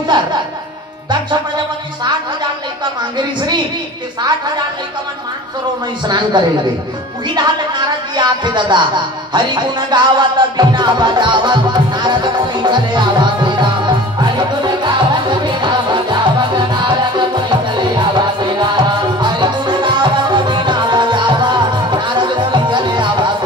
सुंदर दक्ष प्रजापति 60,000 लड़का मांगे ऋषि के 60,000 लड़का मन मानसरोवर में स्नान करेंगे। वही हाल नारद जी आते दादा हरि गुण गावत बिना बजावत नारद मुनि चले आवत हरि गुण गावत बिना बजावत नारद मुनि चले आवत हरि गुण गावत बिना बजावत नारद मुनि चले आवत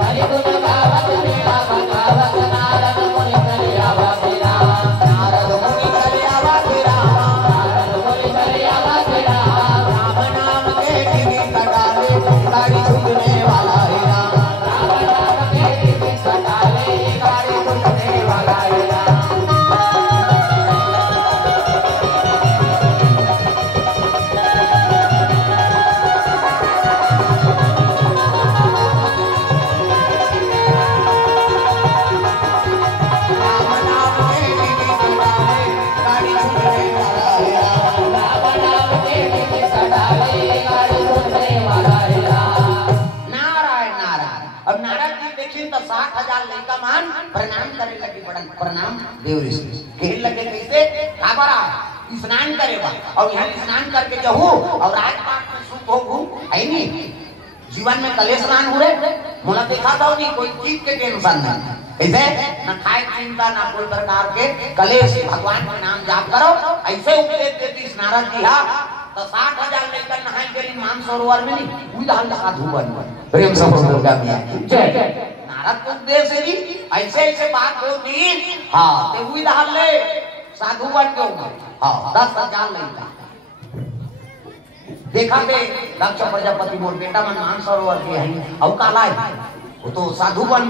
हरि गुण गावत बिना बजावत नारद मुनि चले आवत नारद मुनि चले आवत नारद मुनि चले आवत राम नाम के गिरी कटाले गाड़ी छूटने वाला है राम नाम के गिरी कटाले गाड़ी छूटने वाला है तो 60,000 लड़का मान प्रणाम करे लगे बड़न प्रणाम देव ऋषि कहे लगे कैसे काबरा स्नान करेगा और यहाँ स्नान करके जहू और राजपाट में सुख हो है नहीं जीवन में कलेश स्नान हो रहे मोला देखा था नहीं कोई चीज के टेंशन नहीं ऐसे न खाए चिंता ना कोई प्रकार के कलेश भगवान का नाम जाप करो ऐसे उपदेश देती नारद जी हा तो 60,000 लेकर नहाई के मानसरोवर में नहीं पूरी हाल साधु बन प्रेम समुद्र का मियां जय नारद को उपदेश दी ऐसे ऐसे बात होती हां ते हुई हाल ले साधु बन गए हां 10,000 लेकर देखा बे दक्ष प्रजापति मोर बेटा मन मानसरोवर के है अब काला है वो तो साधु बन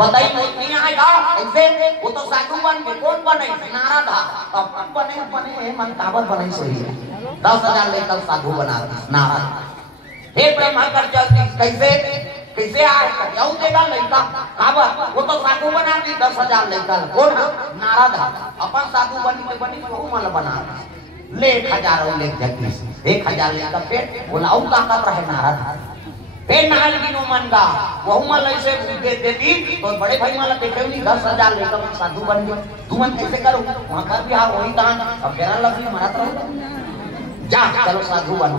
बताई नहीं आएगा ऐसे वो तो साधु बन के कौन बने नारद था अब बने मन काबर बने सही है 10,000 लेकर साधु बना नारद हे ब्रह्मकर जल्दी कैसे कैसे आए जाऊ देगा लड़का काबर वो तो साधु बना दी 10,000 लेकर कौन नारद अपन साधु बनी वो मन बना ले 1,000 ले जगदीश 1,000 लेकर पेट बोला औ का कर रहे नारद फिर नाल गिनो मन का वहु मन ऐसे दे देती तो बड़े भाई वाला देखे नहीं 10,000 लेकर साधु बन गए तू मन कैसे करो वहां का भी हां वही कहां अब फेरा लगी मरत रहो जा चलो साधु बनो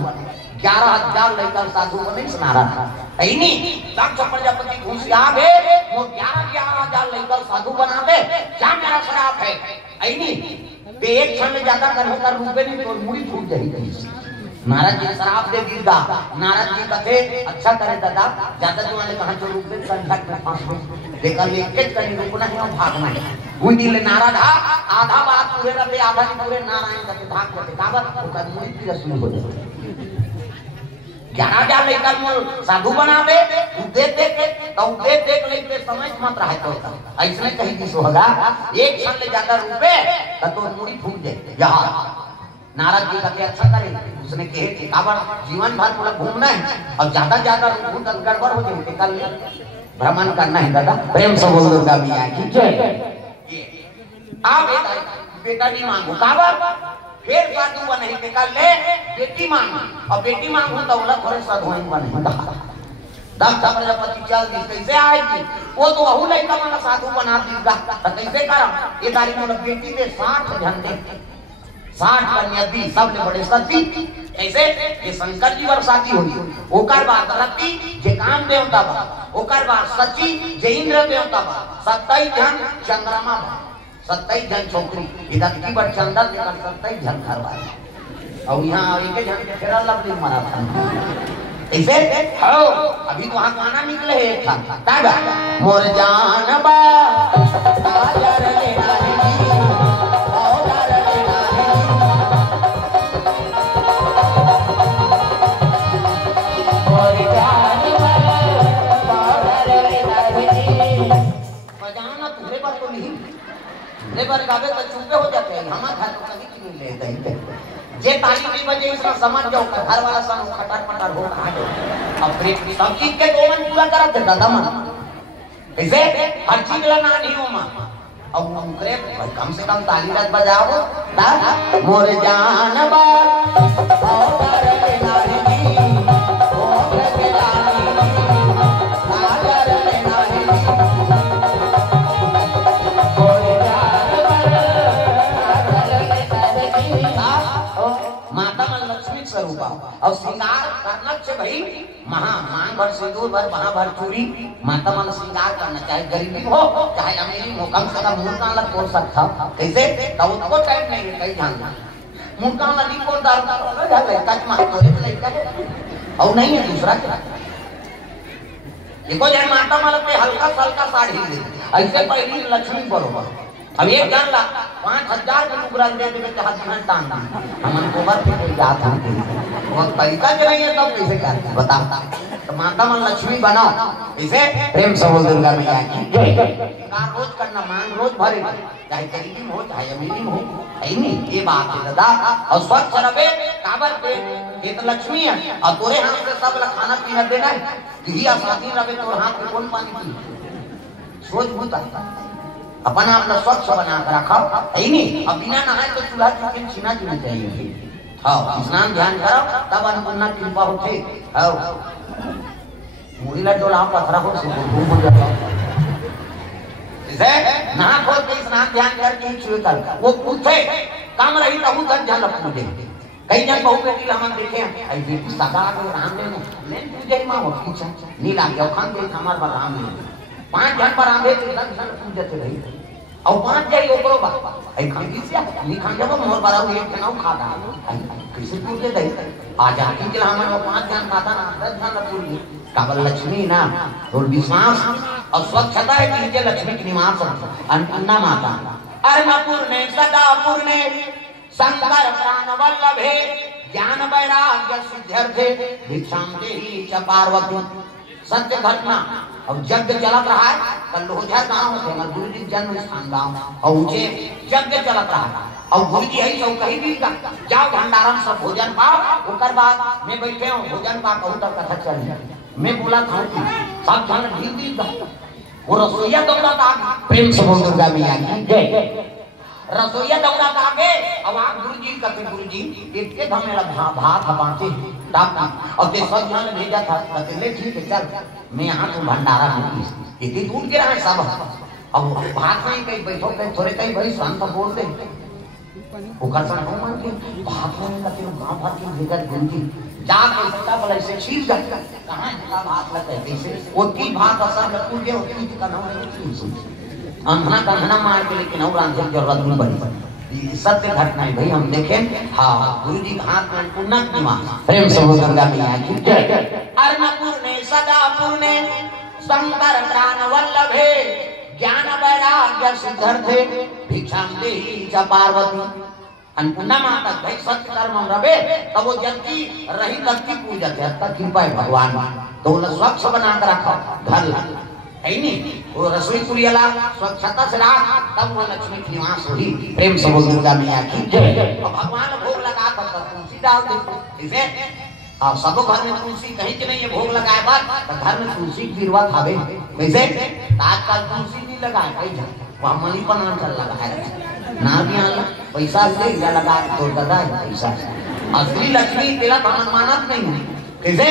11,000 लेकर साधु बने नारद ऐ नहीं दक्ष प्रजापति घुस आ बे वो 11,000 लेकर साधु बना दे क्या मेरा श्राप है ऐ नहीं बे एक क्षण में ज्यादा करने का रुके नहीं तो मुड़ी फूट जाएगी नारद जी शराब दे दीदा नारद जी कहते अच्छा करे दादा ज्यादा तुम्हारे कहां जो रुक गए संकट में फंस गए देखा ले एक कहीं रुकना है और भागना है कोई दिल नारद आधा बात पूरे रहे आधा नहीं पूरे नारायण कहते भाग जाते काबर उसका मुड़ी की रस्म हो जाए 11,000 लेकर मोल साधु बना दे देख ले समझ मत रहा तो ऐसने कहीं दिस होगा एक क्षण ले ज्यादा रुपए तो मुड़ी फूट जाए यहां नारद जी कहते अच्छा करे उसने कहे कि काबर जीवन भर पूरा घूमना है और ज्यादा रुकूं तो गड़बड़ हो जाए कल भ्रमण करना है दादा प्रेम से बोल दुर्गा मियां की जय आ बेटा नहीं मांगो काबर फिर साधु बने के कल ले बेटी मांगो और बेटी मांगो तो बोला थोड़े साधु बने दक्ष प्रजापति चल दी कैसे आएगी वो तो वहु लड़का वाला साधु बना दीगा तो कैसे करम ये तारीख में बेटी दे 60 झंडे 60 कन्या दी सबने बड़े सती ऐसे ये शंकर जी बरसाती हुई ओकर बाद रति जे काम देवता बा ओकर बाद सची जे इंद्र देवता बा 27 जन चंद्रमा बा 27 जन छोकरी इधर की बड़ चंदन लेकर 27 जन घरवाले और यहाँ एक जन के फेरा लवली मरा था ऐसे आओ अभी तो वहां गाना निकले है एक था तागा मोर जान बा ताजर लेना लेबर गावे तो चुपे हो जाते हैं हमारा घर तो कहीं नहीं ले जाते जे ताली नहीं बजे इसका समझ जाओ घर वाला सन खटार पटार हो कहां जाओ अब ब्रेक सब चीज के दो मन पूरा करत है दादा मन ऐसे हर चीज ला ना नहीं हो मां अब उनकरे कम से कम ताली रात बजाओ ता मोर जान बा ओ करे नारी स्वरूप और श्रृंगार करना से भाई मांग भर सिंदूर भर वहां भर चूड़ी माता मन श्रृंगार करना, चाहे गरीबी हो चाहे अमीरी हो, कम से कम मुंह काला तोड़ सकता कैसे तब उसको टाइम नहीं है कहीं जान मुंह काला नहीं को दार कच मार तोड़े और नहीं है दूसरा क्या देखो जय माता माला पे हल्का सल्का साड़ी दे ऐसे पहली लक्ष्मी बरोबर अब एक जान ला 5000 के टुकड़ा दे देवे तो हाथ में टांग हमन गोबर के जात हम वो तरीका के नहीं है तब कैसे कर बता तो माता मन लक्ष्मी बनाओ इसे प्रेम से बोल दुर्गा मैया की का रोज करना मांग रोज भरे चाहे गरीबी हो चाहे अमीरी हो है नहीं ये बात है दादा और स्वच्छ रहे काबर पे ये तो लक्ष्मी है और तोरे हाथ से सब खाना पीना देना है कि साथी रहे तो हाथ में कौन पानी पी सोच बुता अपना अपना स्वच्छ बना कर रखा है नहीं अब बिना नहाए तो चूल्हा चुके छीना चुना चाहिए हाँ स्नान ध्यान करो तब अन्नपूर्णा कृपा होते मुड़ी लड्डू लाओ पथरा हो नहा खोल के स्नान ध्यान करके छुए कर वो पूछे काम रही तो घर जान पूछे कई जन बहु बेटी हम देखे आई बेटी सदा को राम ने पूजे मां हो नीला के खान दे हमार पर राम ने 5 जन पर आंधे तो दर्शन पूजते रही और 5 जाई ओकरो बा आई खांदी से नी खान जब मोर बारा एक नाउ खाता कैसे पूजे दई आज आके के हमन 5 जन खाता ना 10 जन पूजे काबल लक्ष्मी ना और विश्वास और स्वच्छता है कि ये लक्ष्मी की निवास अन्नपूर्णा माता अर्णपुर ने सदा पूर्णे शंकर प्राण वल्लभे ज्ञान वैराग्य सिद्ध्यर्थे भिक्षाम देहि च पार्वती सत्य घटना अब यज्ञ चलत रहा है कल्लोझा गांव है गुरु जी जन्म स्थान गांव और ऊंचे यज्ञ चलत रहा है और गुरु जी है सब कहीं भी जाओ भंडारण सब भोजन पाओ उकर बाद मैं बैठे हूं भोजन पा कहूं तब कथा चल मैं बोला था कि सब जन हिंदी वो रसोईया दौड़ा था प्रेम से बोल दुर्गा मैया की जय रसोईया दौड़ा था आगे अब आप गुरु जी कहते गुरु जी एक हम मेरा भात हपाते और ते सब जन भेजा था कहते ले ठीक है चल मैं यहाँ तो भंडारा हूँ इतनी दूर के रहे सब अब भात में कहीं बैठो कहीं थोड़े कहीं भाई शांत बोल दे ओकर सन हो मान के भात में कहते गांव भर के भेजत गुंजी जा के सदा बोले से चीज गट कहां का भात लगे कैसे ओती भात असर में पूछ के ओती का नाम नहीं अंधना कंधना मार के लेकिन और आंधे की जरूरत नहीं पड़ी सत्य घटना है भाई हम देखें हाँ गुरु जी के हाथ में पुण्य निवास प्रेम से दुर्गा मैया की जय अर्णपुर ने सदा पूर्णे शंकर प्राण वल्लभे ज्ञान वैराग्य सिद्ध्यर्थे भिक्षाम देहि च पार्वती अन्नपूर्णा माता भाई सत्य कर्म रवे तब वो जल्दी रही लगती पूजा थे तब कृपा है भगवान तो उन्हें स्वच्छ बना कर रखा घर है नहीं वो रसोई पुरियला स्वच्छता से राख तब वो लक्ष्मी की निवास हुई प्रेम से बोल दुर्गा मैया की जय और भगवान भोग लगा कर तुलसी डाल दे इसे और सब घर में तुलसी कहीं के नहीं है भोग लगाए बाद तो घर में तुलसी गिरवा खावे वैसे आजकल तुलसी नहीं लगाए कहीं जा वहां मनी पर कर लगाए ना भी आला पैसा से या लगा तो दादा पैसा असली लक्ष्मी तेरा मानत नहीं है कैसे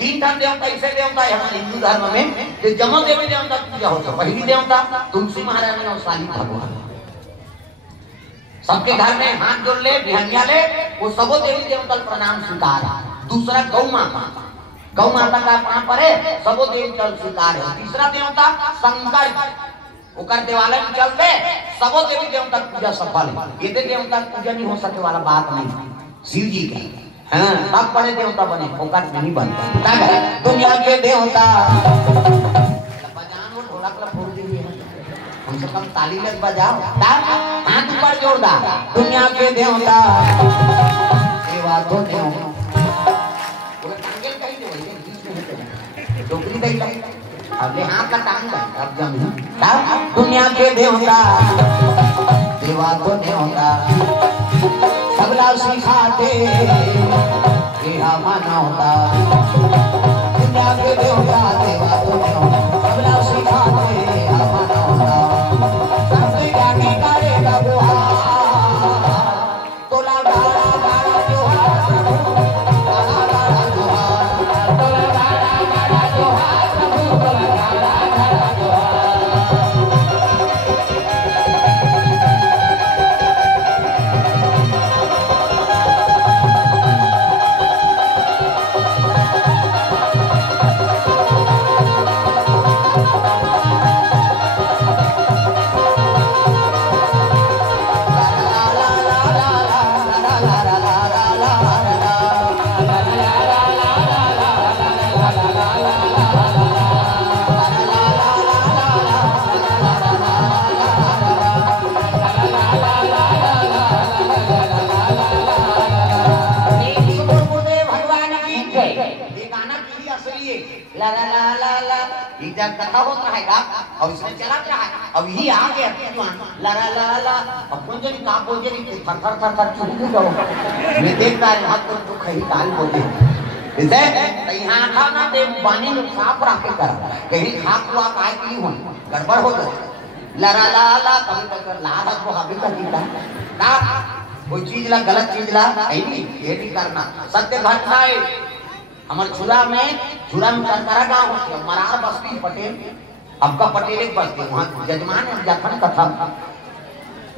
3 धन देवता ऐसे देवता है हमारे हिंदू धर्म में कि जमा देवी देवता पूजा होता पहली देवता तुलसी महारानी और साली भगवान सबके घर में हाथ जोड़ ले भिहंगिया ले वो सबो देवी देवता प्रणाम स्वीकार दूसरा गौ माता का कहां पर है सबो देवता स्वीकार है तीसरा देवता शंकर ओकर देवालय में चलते सबो देवी देवता पूजा सफल ये देवता पूजा नहीं हो सके वाला बात नहीं शिव जी का हाँ तब बड़े देवता बने फोकट नहीं बनता दुनिया के देवता बजान वो ढोलक ला फोड़ दिए कम से कम ताली लग बजाओ हाथ ऊपर जोरदार दुनिया के देवता सेवा तो देवता वो टांगे कहीं दे वही बीच में टोकरी दे ले अबे हाथ का टांग अब जम दुनिया के देवता सेवा तो देवता सबला सिखाते तेरा माना होता दुनिया के देवता देवा तो सबला सिखाते तेरा माना होता सबसे गाड़ी करेगा बुहा तोला गाड़ा गाड़ा जोहा गाड़ा गाड़ा जोहा तोला गाड़ा गाड़ा जोहा तोला गाड़ा गाड़ा जोहा जब कथा होता रहेगा और इसमें चला रहा है अब ही आ गया ला ला ला ला अब कौन जनी का बोल जनी थर थर थर थर चुप जाओ मैं देख रहा हाथ तो खरी काल बोले इसे यहाँ खा ना दे पानी में साफ रख के कर कहीं खाक हुआ काय की हो गड़बड़ हो जाए ला ला ला ला कभी तक ला रख को अभी तक जीता ना कोई चीज ला गलत चीज ला नहीं ये नहीं करना सत्य घटना है हमारे झूला में करकरा गाँव होती मरार बस्ती पटेल आपका पटेल एक बस्ती वहाँ जजमान है जखन कथा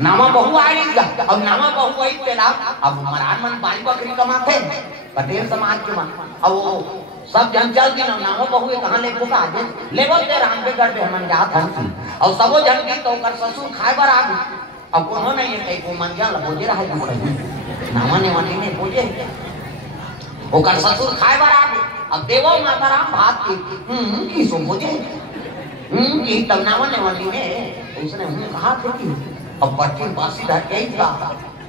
नामा बहु आई अब नामा बहु आई तेरा अब मरार मन बाई बकरी कमाते पटेल समाज के मन अब वो सब जन चल दी नामा बहु कहाँ ले को आज लेवो ते रामगढ़ में हमन जात हन और सबो जन की तो कर ससुर खाए बर आ गई अब कोनो नहीं है को मंजा ल बोझे रहा है नामा ने वाली ने बोझे ओकर ससुर खाए बर आ गई अब देवो माता राम भात की सो बोझे की तब नामा ने वाली ने उसने कहा थे कि अब बच्ची बासी धर के था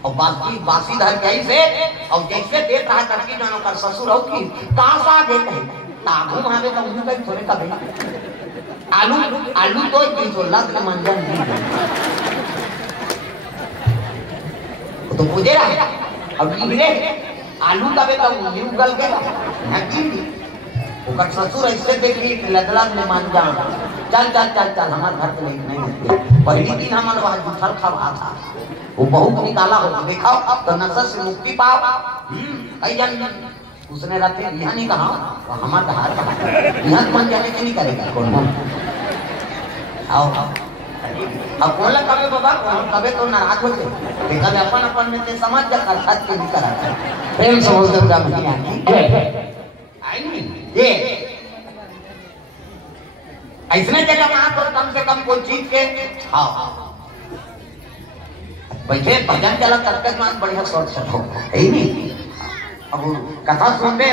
और बासी धर के से और जैसे देख रहा करके जानो कर ससुर हो की कासा देते तागू मारे तो उन्हें कहीं थोड़े का आलू आलू तो जो लत मंजन तो मुझे रहा अब गिरे आलू तबे तो उगल के ओकर ससुर ऐसे देखी कि लदला में मान जा चल चल चल चल हमारे घर से नहीं है पहली दिन हमारे वहां जुठल खा था वो बहुत निकाला हो देखा तो नशा से मुक्ति पाओ कई जन उसने रात यहाँ नहीं कहा हमारा हार कहा यहाँ मन जाने के नहीं करेगा कौन आओ अब कौन कभी बाबा कभी तो नाराज होते कभी अपन अपन में ते समझ जा कर साथ के नहीं करा प्रेम सहोदर का भैया ये ऐसने जगह वहां तो कम से कम कोई चीज के हाँ बैठे भजन चला तब तक मान बढ़िया सोच सको यही नहीं अब कथा सुनते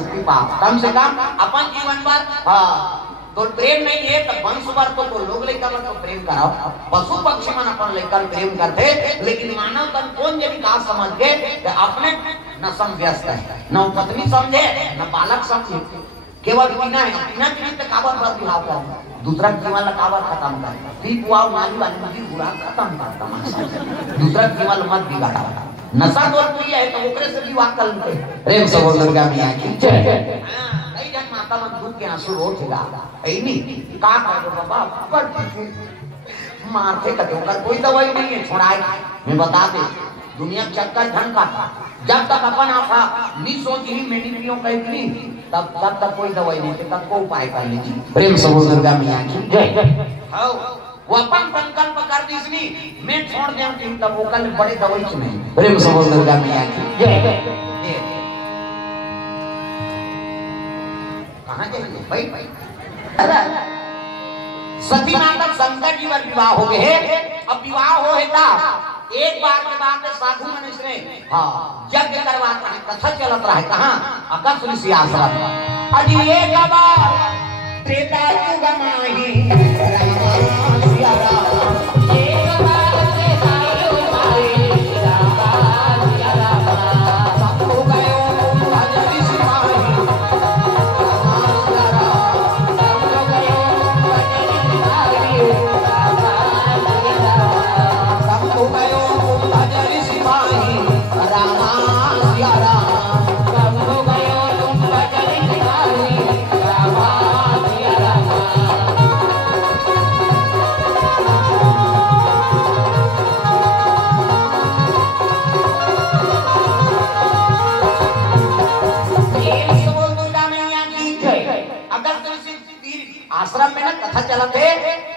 कम से कम अपन जीवन पर हाँ तो प्रेम नहीं है तो वंश पर तो लोग लेकर तो प्रेम कराओ पशु पक्षी मन अपन लेकर प्रेम करते लेकिन मानव तन कौन यदि का समझ के अपने न व्यस्त है न पत्नी समझे न बालक समझे केवल पीना है पीना के लिए काबर पर बिहाव कर दूसरा जीवन ला काबर खत्म कर पी पुआ नाली वाली मुझे बुरा खत्म करता दूसरा जीवन मत बिगाड़ा नशा तो किया है तो ओकरे से विवाह कर ले प्रेम सहोदर का मियां की जय कई जन माता मन दूध के आंसू रोतेगा ऐ नहीं का कर बाबा पर मारते कते ओकर कोई दवाई नहीं है छोड़ाए मैं बता दे दुनिया चक्कर धन का जब तक अपन आपा नी सोच ही मेडिसिन कहीं तब तक कोई दवाई नहीं तब को उपाय कर लीजिए प्रेम सहोदर का मियां की जय हां वो अपन संकल्प कर दी इसने मैं छोड़ दे कि तब वो कल बड़े दवाई से नहीं प्रेम सहोदर का मियां की जय कहां जाएंगे भाई सती माता शंकर जी पर विवाह हो गए अब विवाह हो है एक बार के बाद साधु मनुष्य ने हाँ यज्ञ करवाता है कथा चलत रहा है कहाँ अगस्त ऋषि आश्रम अजी एक बार त्रेता युग माही राम सिया राम एक बार त्रेता युग माही राम सिया राम सब हो गयो भजन ऋषि माही राम सिया राम सब हो गयो भजन ऋषि माही राम सिया राम सब हो गयो आश्रम में ना कथा चलते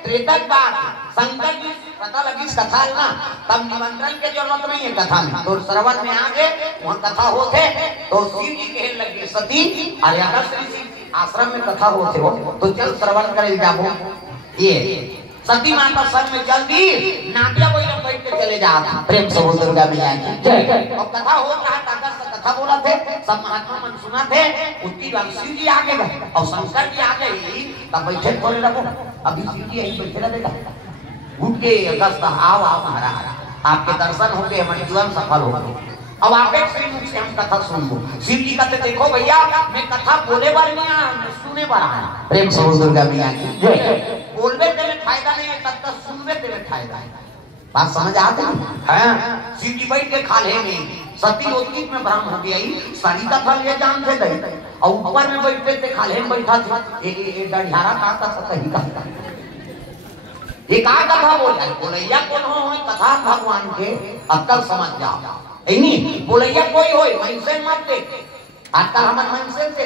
त्रेता बाद शंकर जी पता लगी कथा ना तब निमंत्रण के जरूरत नहीं है कथा में तो श्रवण में आगे वहाँ कथा होते तो शिव जी कहने लगे सती और अगस्त ऋषि आश्रम में कथा होते हो तो चल श्रवण करे जाओ ये सती माता सर में जल्दी नाटिया बैठ के चले जाता प्रेम सहोदर का मियां की जय और कथा हो रहा है कथा बोला थे सब महात्मा मन सुना थे उसकी शिव जी आगे गए और शंकर जी आगे ही तब बैठे बोले रखो अभी शिव जी यही बैठे रहेगा उठ के अगस्त आओ आओ महाराज आपके दर्शन होंगे हमारे जीवन सफल होंगे अब आप एक श्रीमुख से हम कथा सुनबो। शिव जी कहते देखो भैया मैं कथा बोले बार नहीं आया, मैं सुने बार आया। प्रेम से दुर्गा मैया की बोलबे तेरे फायदा नहीं है, तब तक सुनबे तेरे फायदा है। बात समझ आती है? शिव जी बैठ के खाले में सती लोकी में ब्रह्म हो गई, सारी कथा ये जान से गई और ऊपर में बैठते थे खाले में बैठा था एक डढ़ियारा काटा सही कहता एक आ कथा बोलैया कौन हो कथा भगवान के अक्कल समझ जाओ। नहीं बोलैया कोई हो मनसे मत देख, आजकल हमारे मनसे से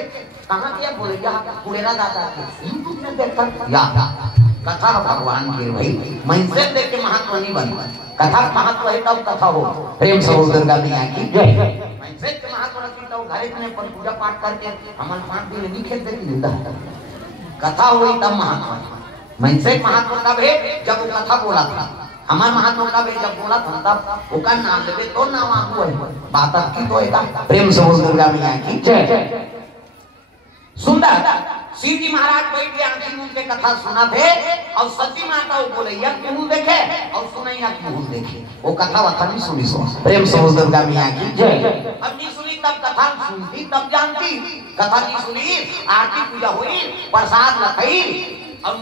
कहाँ किया बोलैया पुरेरा दादा के यूट्यूब में देखता या कथा भगवान के भाई मनसे देख के महत्व नहीं बन, कथा महत्व है तब कथा हो। प्रेम से दुर्गा मैया की मनसे के महत्व रखी तो घर में पूजा पाठ करके हमारे 5 दिन नहीं खेलते निंदा कथा हुई तब महत्व। मनसे महत्व कब है जब वो कथा बोला था, हमार महत्व कब है जब बोला था तब ओका नाम लेबे तो नाम आगू है बात की तो एका। प्रेम से दुर्गा मैया की जय। सुंदर शिव जी महाराज बैठ के आंखी मुंह के कथा सुना थे और सती माता वो बोलैया के मुंह देखे और सुनैया के मुंह देखे, वो कथा वथा नहीं सुनी सो। प्रेम से दुर्गा मैया की जय। अब नहीं सुनी तब कथा सुनती तब जानती, कथा नहीं सुनी आरती पूजा हुई प्रसाद रखी और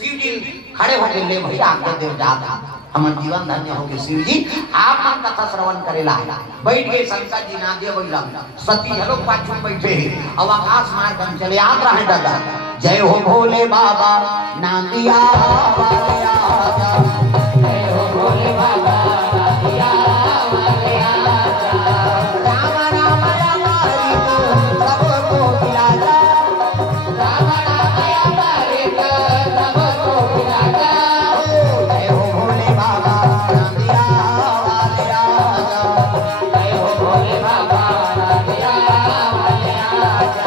शिव जी खड़े होके ले भैया आपको देव जाता हमार जीवन धन्य हो गए। शिव जी आप हम कथा श्रवण करेला बैठ गए, शंकर जी नादिया बैला सती लोग पाछू बैठे और आकाश मार्ग चले याद रहे दादा जय हो भोले बाबा नादिया वाले आजा, जय हो भोले बाबा नादिया वाले आजा, राम राम हमारी तो सबको खिला जा, राम राम हमारी तो सबको खिला जा, जय हो भोले बाबा नादिया वाले आजा, जय हो भोले बाबा नादिया वाले आजा।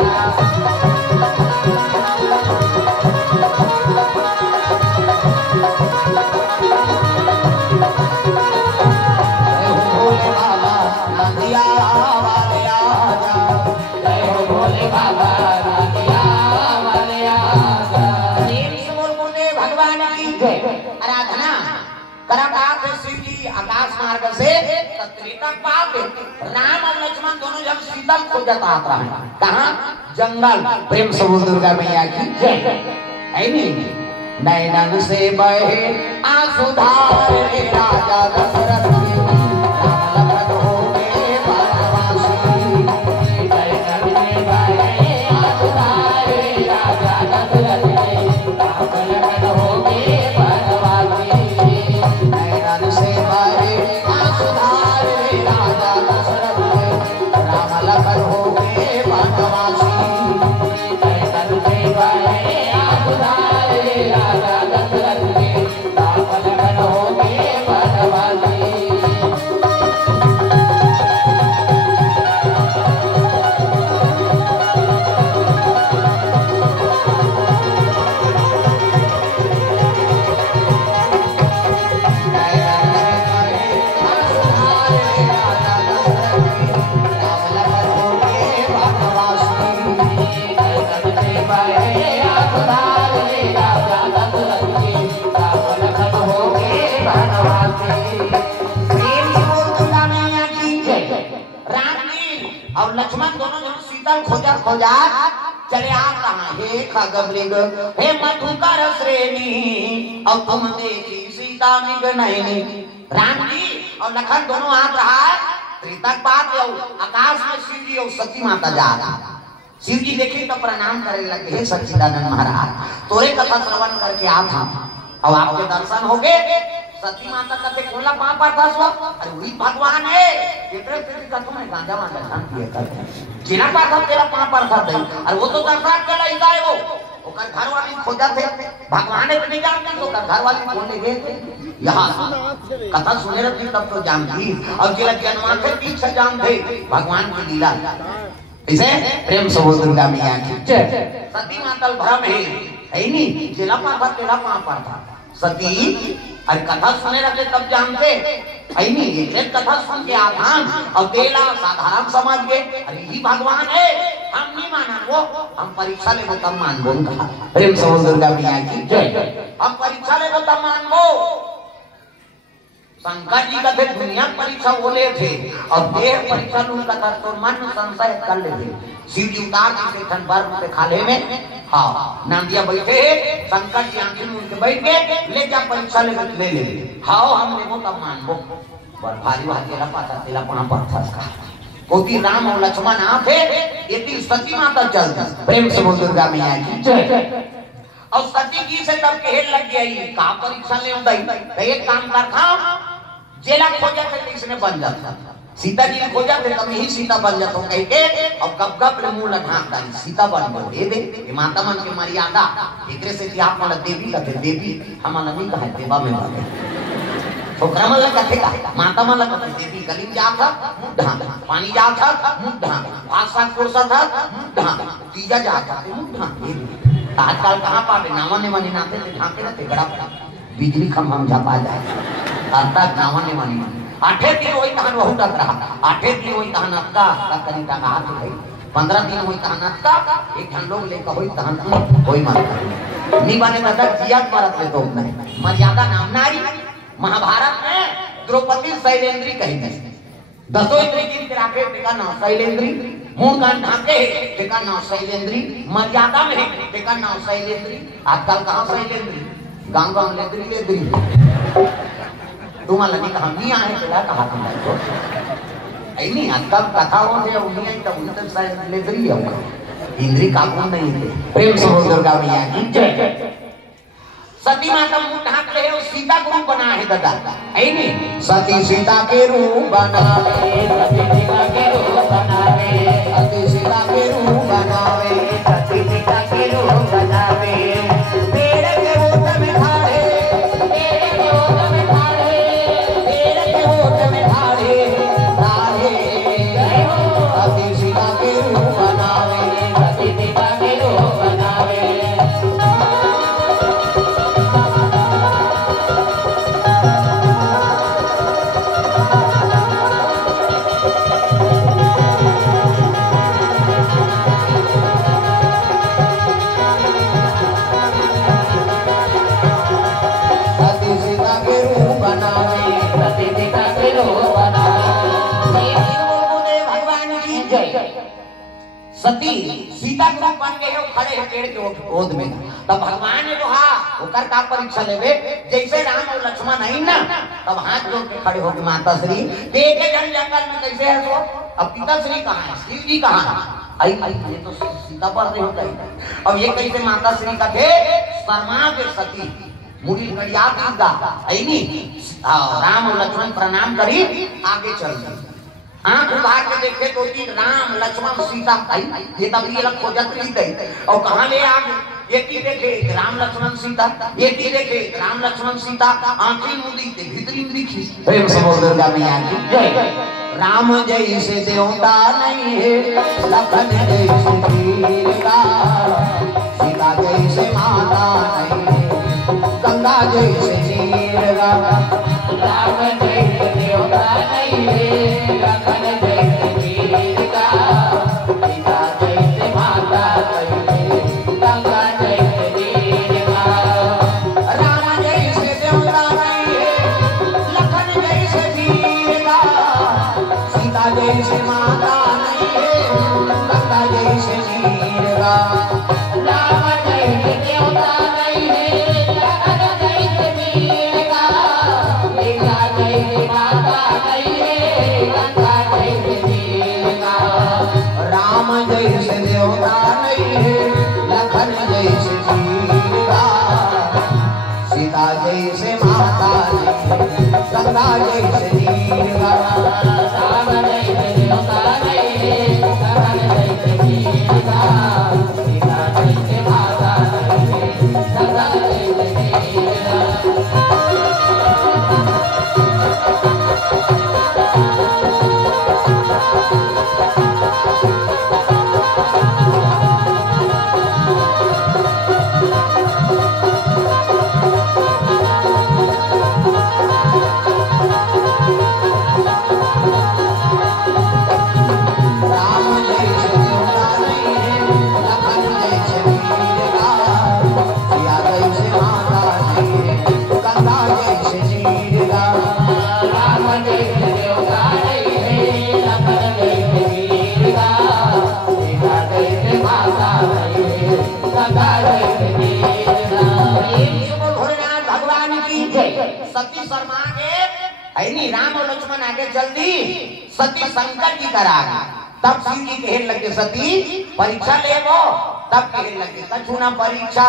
आकाश मार्ग से त्रेता पाप राम और लक्ष्मण दोनों जब सीता को जाता आता है कहाँ जंगल। प्रेम से दुर्गा मैया की जय। नैनन से बहे आंसुधार राजा दशरथ और लक्ष्मण दोनों जन शीतल खोजा खोजा चले आ रहा हे खगमृग हे मधुकर श्रेणी और तुम देखी सीता मृग नैनी। राम जी और लखन दोनों आ रहा है त्रितक बात आकाश में शिव जी और सती माता जा रहा। शिव जी देखे तो प्रणाम करे लगे हे सच्चिदानंद महाराज तोरे कथा श्रवण करके आ था और आपके दर्शन हो गए। सती माता कहते कोला पाप पड़ता सो अरे वही भगवान है एकरे तेरी कथा में गांजा मांगा खान किए कर जिना पाप तेरा पाप पड़ता दे और वो तो दर्शन के लिए गए वो ओकर घर वाली खोजा थे भगवान ने नहीं जानते तो घर वाली बोले गए यहाँ कथा सुने रहती तब तो जानती और जिला जन्मा थे पीछे जानते भगवान की लीला। इसे प्रेम से दुर्गा मैया की जय। सती माता भ्रम है नहीं जिला पाप तेरा पाप पड़ता सती अरे कथा सुने रखे तब जानते एक कथा सुन के आधान और तेला साधारण समझ गए अरे ही भगवान है हम नहीं माना वो हम परीक्षा ले तब मान गो। प्रेम से दुर्गा मैया की जय। हम परीक्षा ले तब मान गो। शंकर जी का थे दुनिया परीक्षा बोले थे और देह परीक्षा उनका था तो मन संशय कर लेते। शिव जी उतार के ठन बर्फ पे खाले में हाँ नांदिया बैठे शंकर जी आंखें में उनके बैठ के ले जा परीक्षा ले ले हाँ हम लेबो तब मानबो पर भारी भारी पाता तेला पना पत्थर का कोती राम और लक्ष्मण आ थे ये सती माता चलती प्रेम से बोल दुर्गा मैया की जय। और सती जी से तब के हेल लग गई का परीक्षा ले दई एक काम कर था जेला खोजा थे इसने बन जाता सीता जी खोजा थे तब यही सीता बन जाता कह के और गप गप रे मुंह लठाता सीता बन गई ये दे माता मन के मर्यादा एकरे से कि आप मन देवी कहते देवी हमारा नहीं कहे देवा में बात छोकरा मन कहते का माता मन कहते देवी गली जा था मुंह ढांक पानी जा था मुंह ढांक आशा कोसा था मुंह ढांक तीजा जा था मुंह ढांक आजकल कहां पावे नामने मने नाते से ढांके ना तेगड़ा बिजली खंभा हम झपा जाए आता नामने मने आठे दिन वही कहां बहुत तक रहा आठे दिन वही कहां नक्का का करी का हाथ है 15 दिन वही कहां नक्का एक घन लोग लेकर वही कहां कोई मार नहीं बने दादा जिया मारत ले तो नहीं मर्यादा नाम नारी महाभारत में द्रौपदी शैलेंद्री कही गई दसों इंद्री गिन के राखे टेका नाम शैलेंद्री मुंह कान ढाके टेका नाम शैलेंद्री मर्यादा में टेका नाम शैलेंद्री आजकल कहां शैलेंद्री गांव गांव लेंद्री तुम्हारा लगी कहां नहीं आए तेरा कहा तुम तो ऐ नहीं आजकल कथा हो जे उन्हीं आई तब उनतन शैलेंद्री होगा इंद्री काबू नहीं थे प्रेम से बोल दुर्गा मैया की जय। सती माता मुंह ढाक रहे और सीता को रूप बना है दादा ऐ नहीं सती सीता के रूप बनावे सती सीता के रूप बनावे सती सीता के रूप बनावे सती सीता के रूप बनावे पेड़ के ओट में ठाड़े पेड़ के ओट में ठाड़े पेड़ के ओट में ठाड़े ठाड़े सती सीता के रूप बनावे सती सीता के रूप बनावे सती सीता के रूप बन गए खड़े हैं पेड़ के ओट में तब भगवान ने जो ओकर का परीक्षा लेवे जैसे राम और लक्ष्मण आई ना तब हाथ जोड़ के खड़े होके माता श्री देखे जन जंगल में कैसे है सो अब पिता श्री कहाँ है शिव जी कहाँ है आई आई ये तो सीता पर नहीं होता है अब ये कैसे माता श्री का थे शर्मा के सती मुड़ी कड़िया का आई नहीं राम और लक्ष्मण प्रणाम करी आगे चल गए आंख उभार के देखे तो तीन राम लक्ष्मण सीता आई ये तब ये लग खोजत रही थी और कहां ले आगे एक ही देखे राम लक्ष्मण सीता एक ही देखे राम लक्ष्मण सीता आंखें मुदी थे भीतरी दिखी प्रेम से बोल दुर्गा मैया की जय। राम जैसे देवता नहीं है लखन जैसे वीर का सीता जैसे माता नहीं है गंगा जैसे नीर का राम जैसे देवता नहीं है जैसे माता नहीं है गंगा जैसे नीर का राम जैसे देवता नहीं है लखन जैसे नीर का सीता जैसे माता नहीं है गंगा जैसे नीर का राम जैसे देवता नहीं है लखन जैसे नीर का सीता जैसे माता नहीं गंगा जैसे नीर का राम जैसे देवता नहीं है लखन जैसे नीर नहीं राम और लक्ष्मण आगे चल दी सती शंकर जी करा तब शिव जी कहने लगे सती परीक्षा ले वो तब कहने लगे कछुना परीक्षा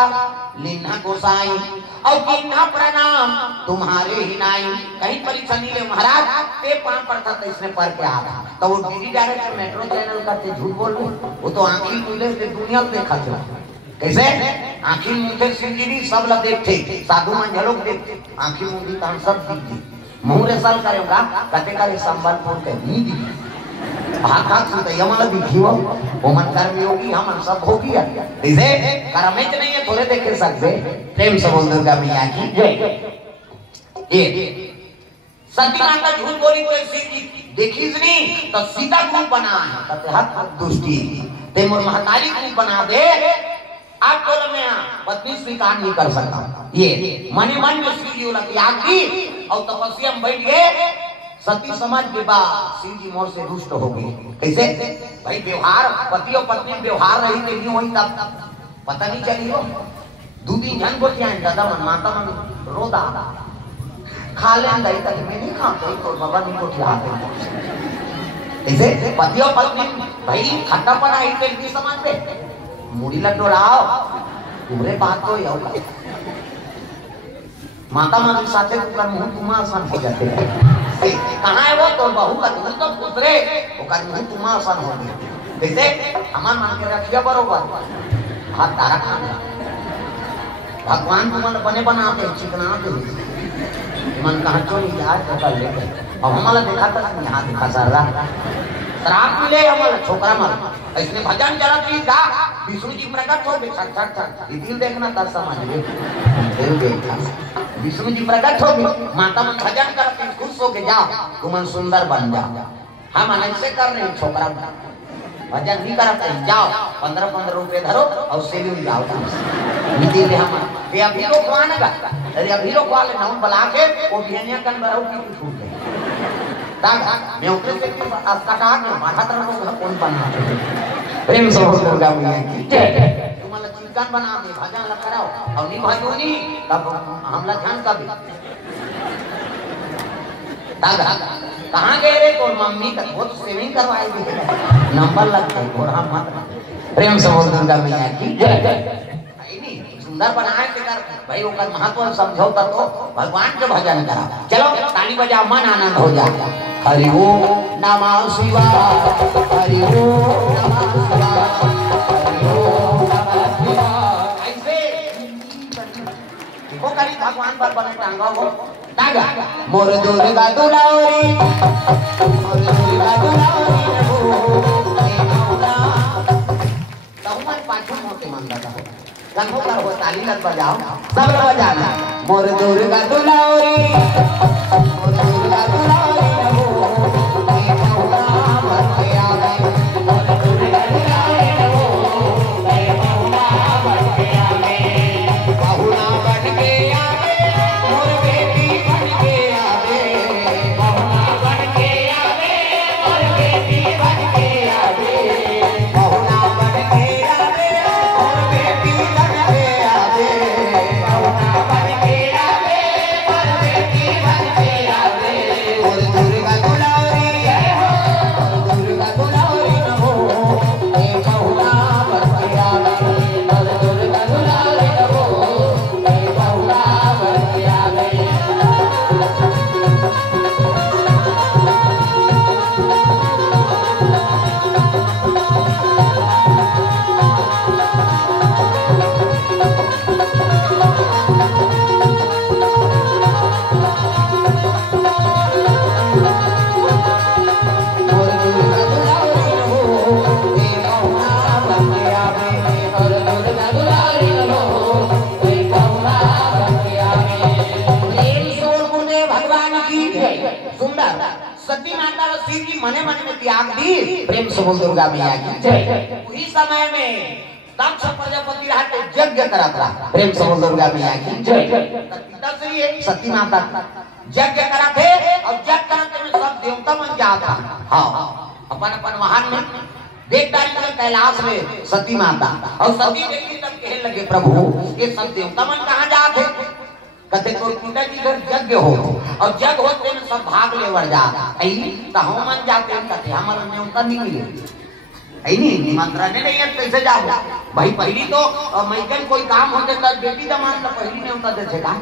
लिन्हा गोसाई और किन्हा प्रणाम तुम्हारे ही नाई कहीं परीक्षा नहीं ले महाराज पे पांव पड़ता था इसने पर के आता तो वो डीडी डायरेक्टर मेट्रो चैनल का ते झूठ बोल रहे वो तो आंखी मिले थे दुनिया में देखा था कैसे आंखी मुंह शिव जी सब लोग देखते साधु मन झलोक देखते आंखी मुंह का सब दिखती मुहरे साल करेगा कते करे संबलपुर के नी दी भाखात सुनते यमला दिखियो ओमन कर्म योगी हमन सब हो गया इसे करमित नहीं है थोड़े देखे सकते प्रेम से बोल दुर्गा मैया की जय ये सती माता झूठ बोली तो सीधी देखी नहीं तो सीता को बना है हाथ दुष्टि ते मोर महतारी को बना दे आप बोलो मैं पत्नी स्वीकार नहीं कर सकता ये मने मन में शिव जी बोला त्याग की और तपस्या में बैठ गए सती समाज के बाद शिव जी मोर से रुष्ट हो गए कैसे भाई व्यवहार पति और पत्नी व्यवहार रही नहीं हुई तब पता नहीं चली हो दो दिन जन को क्या दादा मन माता मन रोदा खा ले दही तक मैं नहीं खाता तो बाबा नहीं को खिलाते ऐसे पति और पत्नी भाई खट्टा पना एक समाज पे मुड़ी लटोड़ाओ तुम्हारे बात तो यही माता माता साथे कर मुंह तुमा आसान हो जाते हैं कहाँ है वो तो बहू का तुम तो दूसरे वो कर मुंह तुमा आसान हो गए जैसे हमार मान के रखिया बरोबर हाथ तारा खाना भगवान तुम्हारे बने बनाते चिकनाते मन कहाँ चोरी यार कर लेते और हमारा देखा था यहाँ दिखा सारा श्राप मिले हमारा छोकरा मार इसने भजन चला थी गा विष्णु जी प्रकट हो गए छट दिल देखना तब समझ ले दिल देखा विष्णु जी प्रकट हो गए माता मन भजन करते खुश हो के जाओ तुम सुंदर बन जाओ हम ऐसे कर रहे हैं छोकरा भजन नहीं करते जाओ 15-15 रुपए धरो और सेलिंग जाओ नीति ले हम ये अभी लोग मानेगा अरे अभी लोग वाले नाम बुला के वो भेनिया कन बराउ की छूट गए दादा मैं ऊपर से कटा के माथा तरफ को कौन बना प्रेम से दुर्गा मैया की जय तुम्हारा चिकन बना दे भजन लग कराओ और नहीं भजोनी तब हमला ध्यान का भी दादा कहाँ गए रे तो मम्मी का बहुत सेविंग करवाई थी नंबर लग गए थोड़ा मत प्रेम से दुर्गा मैया की जय सुंदर बनाए कर भाई ओकर महत्व समझो तब तो भगवान के भजन करा चलो ताली बजाओ मन आनंद हो जाए हरि ओम नमः शिवाय हरि ओम नमः शिवाय हरि ओम नमः शिवाय ऐसे वो करी भगवान पर बने टांगा हो टांगा मोर दुर्गा दुलारी मोर दुर्गा दुलारी तो मन पाछू मोटे मंदा का गंगो कर हो ताली लग बजाओ सब लोग बजाना मोर दुर्गा दुलारी मोर दुर्गा दुलारी हो ए मौला बन के आवे मोर दुर्गा दुलारी हो ए मौला बन के आवे बहुना बन के आवे मोर बेटी बन के आवे बहुना बन के आवे मोर बेटी बन के आवे बहुना बन के आवे मोर बेटी प्रेम से दुर्गा मैया की जय उसी समय में दक्ष प्रजापति रहते यज्ञ करत रहा प्रेम से दुर्गा मैया की जय सती माता यज्ञ कराते और यज्ञ करते में सब देवता मन जाता हाँ अपन अपन महान में देखता कैलाश में सती माता और सती देखी तब कहने लगे प्रभु ये सब देवता मन कहाँ जाते कहते कोई पिताजी घर यज्ञ हो और जग होते में सब भाग लेवर जा आई तो हम मन जाते हैं कहते हमारा न्योता नहीं मिले आई नहीं निमंत्रण नहीं है कैसे जाओ भाई पहली तो मैकन कोई काम होते तब बेटी दमान तो पहली न्योता देते का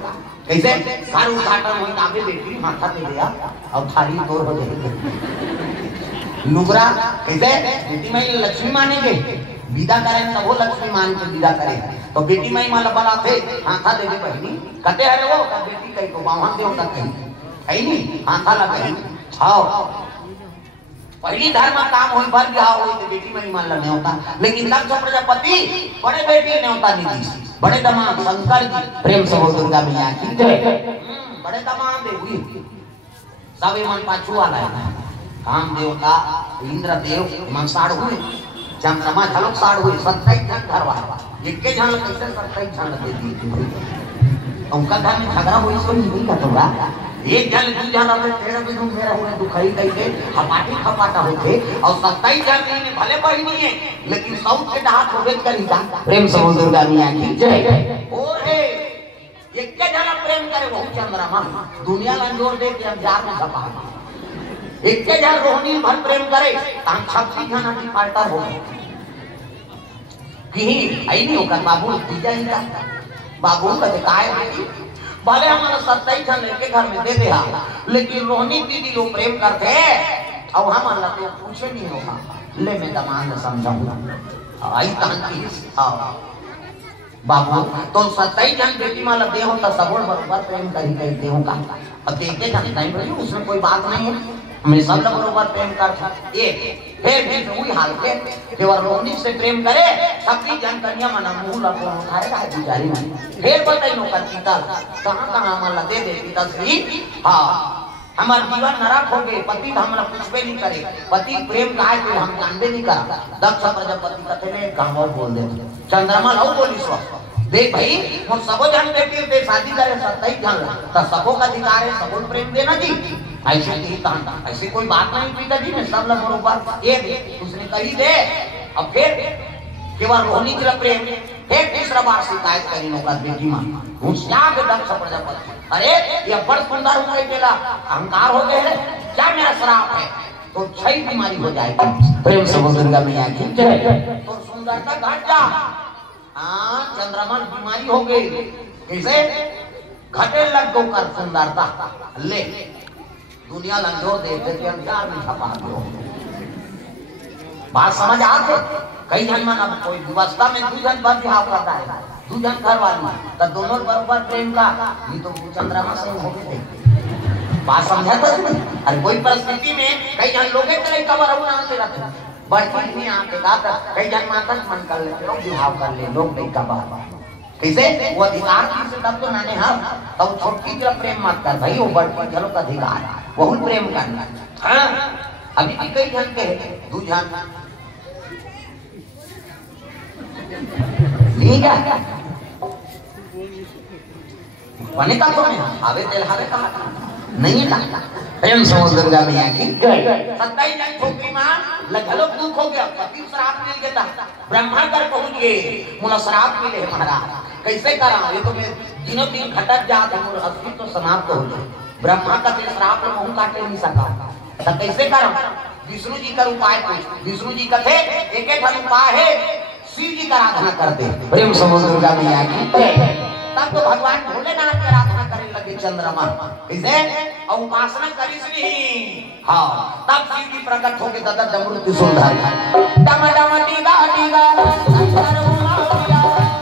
कैसे घर उद्घाटन हो आगे बेटी माथा दे दिया अब थारी तोड़ हो जाएगी नुगरा कैसे बेटी मैं लक्ष्मी मानेंगे विदा करें तब वो लक्ष्मी मान के विदा करें तो बेटी माई माला बला थे हाथा दे दे बहनी कहते अरे वो बेटी कहीं को बावन दे होता कहीं है नहीं हाथा लगा आओ पहली धर्म काम हो भर गया हो तो बेटी माई मान नहीं होता लेकिन दक्ष प्रजापति बड़े बेटी ने होता नहीं बड़े दमाद शंकर जी प्रेम से बोल दुर्गा मैया की बड़े दमाद देवी सब मन पाछू वाला है काम देवता इंद्र देव मन साड़ हुए चंद्रमा झलक साड़ हुई 27 जन घर वाला जिसके जन कैसे 27 जन देती उनका घर में झगड़ा हुई सो नहीं का होगा एक जन दू जन में तेरा भी तुम मेरा हुए दुखाई कैसे हपाटी खपाटा होते और 27 जन ने भले बहनी है लेकिन साउथ के डाक होवे करीदा प्रेम से बोल दुर्गा मैया की जय और है एक के जन प्रेम करे वो चंद्रमा दुनिया लंजोर दे के अब जार में छपा एक के जन रोहनी भर प्रेम करे तां 26 जन की पार्टर हो कहीं आई नहीं होकर बाबू तीजा ही का बाबू का काय बेटी भले हमारा 27 जन के घर में दे दे लेकिन रोहनी दीदी लोग प्रेम करते अब हम अल्लाह को पूछे नहीं होगा ले मैं दमान समझाऊंगा आई तांकी बाबू तो 27 जन बेटी माला दे हो तो सबों बरोबर प्रेम करी कही दे होगा अब देखते जाने टाइम पर उसमें कोई बात नहीं है मैं सब बरोबर प्रेम करता ये फिर भी वही हाल पे केवल रोहनी से प्रेम करे सबकी जन कन्या मना मुंह लगा उठाएगा गुजारी नहीं फिर बताई नो कर पिता कहां माला दे दे पिता श्री हां हमार जीवन नरक हो गए पति हमरा पूछबे नहीं करे पति प्रेम काहे को हम जानबे नहीं करा दक्ष प्रजापति कथे ने गांव बोल दे चंद्रमा लौ बोली सो देख भाई मोर सबो जन बेटी पे शादी करे 27 जन तो सबो का अधिकार है सबो प्रेम देना जी ऐसे ही तांता ऐसे कोई बात नहीं पिताजी ने सब लोग बरोबर ये उसने कही दे अब फिर केवल रोहनी के प्रेम फिर तीसरा बार शिकायत करी नौका बेटी मां होशियार के दक्ष प्रजापति अरे ये बड़ सुंदर हो गई बेला अहंकार हो गए क्या मेरा श्राप है तो 6 बीमारी हो जाएगी प्रेम से दुर्गा मैया की जय तो सुंदरता घट जा हां चंद्रमा बीमारी हो गई कैसे घटे लग गो कर सुंदरता ले दुनिया लंजोर देते के अंजार में छपा दो बात समझ आते कई जन मन अब कोई व्यवस्था में 2 जन पर विवाह करता है 2 जन घर वाली तो दोनों बराबर प्रेम का ये तो चंद्रमा से हो गए थे बात समझा तो अरे कोई परिस्थिति में कई जन लोग एक तरह का वरहु नाम ले रखे बड़ी में आके दादा कई जन माता मन कर लेते लोग विवाह कर ले लोग नहीं का बात कैसे वो अधिकार से तब तो मैंने हम तब छोटी तरफ प्रेम मत कर भाई वो बड़ी चलो का अधिकार बहुत प्रेम करना हां अभी भी कई जन के 2 जन नहीं क्या बने का तो नहीं आवे तेल हावे कहा नहीं लगता प्रेम समझ दुर्गा मैया की 27 जन छोकरी मां लगलो दुख हो गया पति श्राप मिल गया ब्रह्मा कर पहुंच गए मुला श्राप मिले महाराज कैसे करा ये तो मैं दिनों दिन घटक जात है और अस्तित्व तो समाप्त हो गए ब्रह्मा का श्राप में मुंह काटे नहीं सका तो कैसे करा विष्णु जी का उपाय पूछ विष्णु जी का थे एक एक उपाय है शिव जी का आराधना करते प्रेम समझ दुर्गा मैया की तब तो भगवान भोलेनाथ की आराधना करने लगे चंद्रमा कैसे और उपासना करी नहीं हाँ तब शिव जी प्रकट हो गए दादा डमरू त्रिशूलधारी डम डम टीगा टीगा शंकर उमावतिया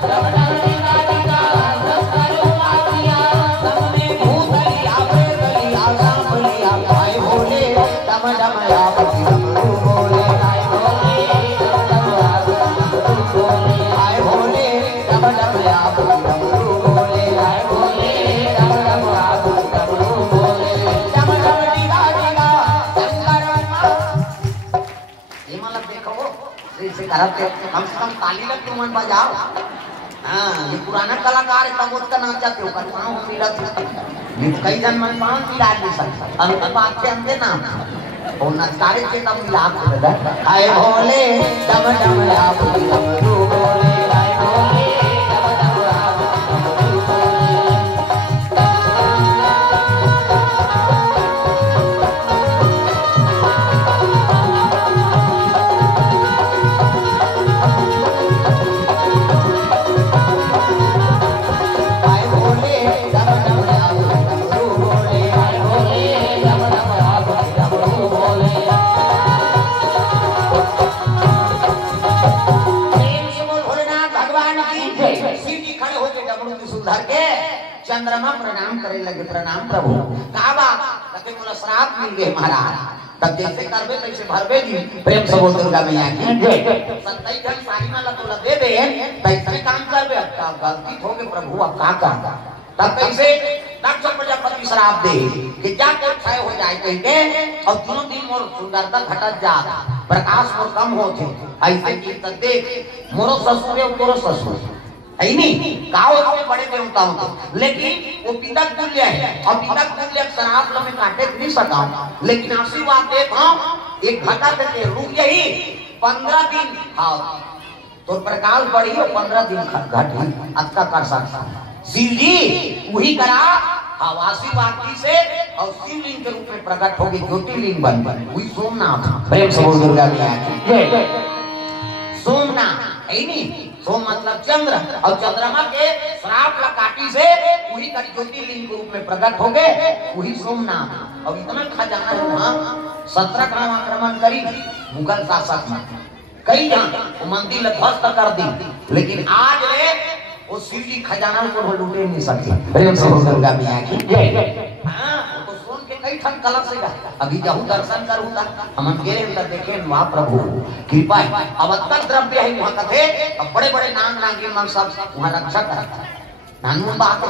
डम डम टीगा टीगा शंकर उमावतिया सबने भूतलिया प्रेतलिया सांभलिया आए भोले डम डम यावती डमरू बोले आए भोले डम डम यावती डमरू बोले आए भोले डम डम यावती डमरू बोले आए भोले डम डम यावती डमरू बोले डम डम टीगा टीगा शंकर ये मतलब देखो से करते कम से कम ताली लग के मन बजाओ हां ये पुराना कलाकार है तब उसका नाम चाहते हो कर पाऊं पीड़ा ये कई जन मन पाऊं पीड़ा नहीं सकता अंत बात से अंते नाम और नचारे से तब मिलाप हो रहा आए भोले डम डम आप डमरू बोले आए भोले डम डम आप डमरू बोले चंद्रमा प्रणाम करे लगे, प्रणाम प्रभु। का बात कहते बोला श्राप मिल गए महाराज। तब जैसे करबे तैसे भरबे जी। प्रेम से बोल दुर्गा मैया की जय। 27 घंटे साड़ी माला तोला दे दे तैसे काम करबे। अब गलती हो गई प्रभु, अब का कर। तब कैसे दक्ष प्रजापति श्राप दे कि जाके क्षय हो जाए कहेंगे और तीनों दिन मोर सुंदरता घटत जा, प्रकाश मोर कम होते। ऐसे की देख मोरो ससुर है तोरो ससुर है नहीं काओ से बड़े देवता होते, लेकिन वो पितक तुल्य है और पितक तुल्य श्राप में काटे नहीं सका। लेकिन आशीर्वाद देखो एक घटा देते रुक यही 15 दिन खाओ तो प्रकाश बढ़ी और 15 दिन घटी अच्छा कर सकता। शिव जी वही करा आशीर्वाद से और शिवलिंग के रूप में प्रकट हो गई, ज्योतिर्लिंग बन वही सोमनाथ। प्रेम से बोल दुर्गा मैया की सोमनाथ है नहीं। सोम मतलब चंद्र और चंद्रमा के श्राप काटी से वही कर ज्योतिर्लिंग के रूप में प्रकट हो गए, वही सोमनाथ। और इतना खजाना है वहाँ 17 का आक्रमण करी मुगल शासक में, कई जहाँ मंदिर ध्वस्त कर दी। लेकिन आज रे वो शिव जी खजाना को लूटे नहीं सकते। प्रेम से बोल दुर्गा मैया की जय। हां तो सुन के कई ठन कलश से अभी जाऊं दर्शन करूं ता हम गेले अंदर देखे वाह प्रभु कृपा है। अब अत्तर द्रव्य है वहां कथे, अब बड़े-बड़े नाग नागिन मन सब वहां रक्षा करता है। नानू बात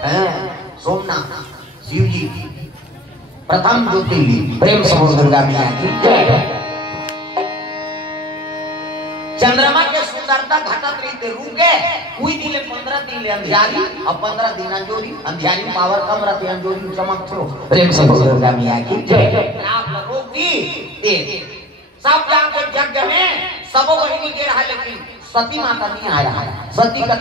है सोमनाथ शिव जी प्रथम ज्योतिर्लिंग। प्रेम से बोल दुर्गा मैया की जय। चंद्रमा के सुंदरता घटत रही रुके कोई दिन 15 दिन ले अंधियारी और 15 दिन अंजोरी। अंधियारी पावर कम रहती, अंजोरी चमक थो। प्रेम से बोल दुर्गा मैया की जय। आप लोगों की सब जाके यज्ञ में सब वही गिर रहा, लेकिन सती माता नहीं आया। सती का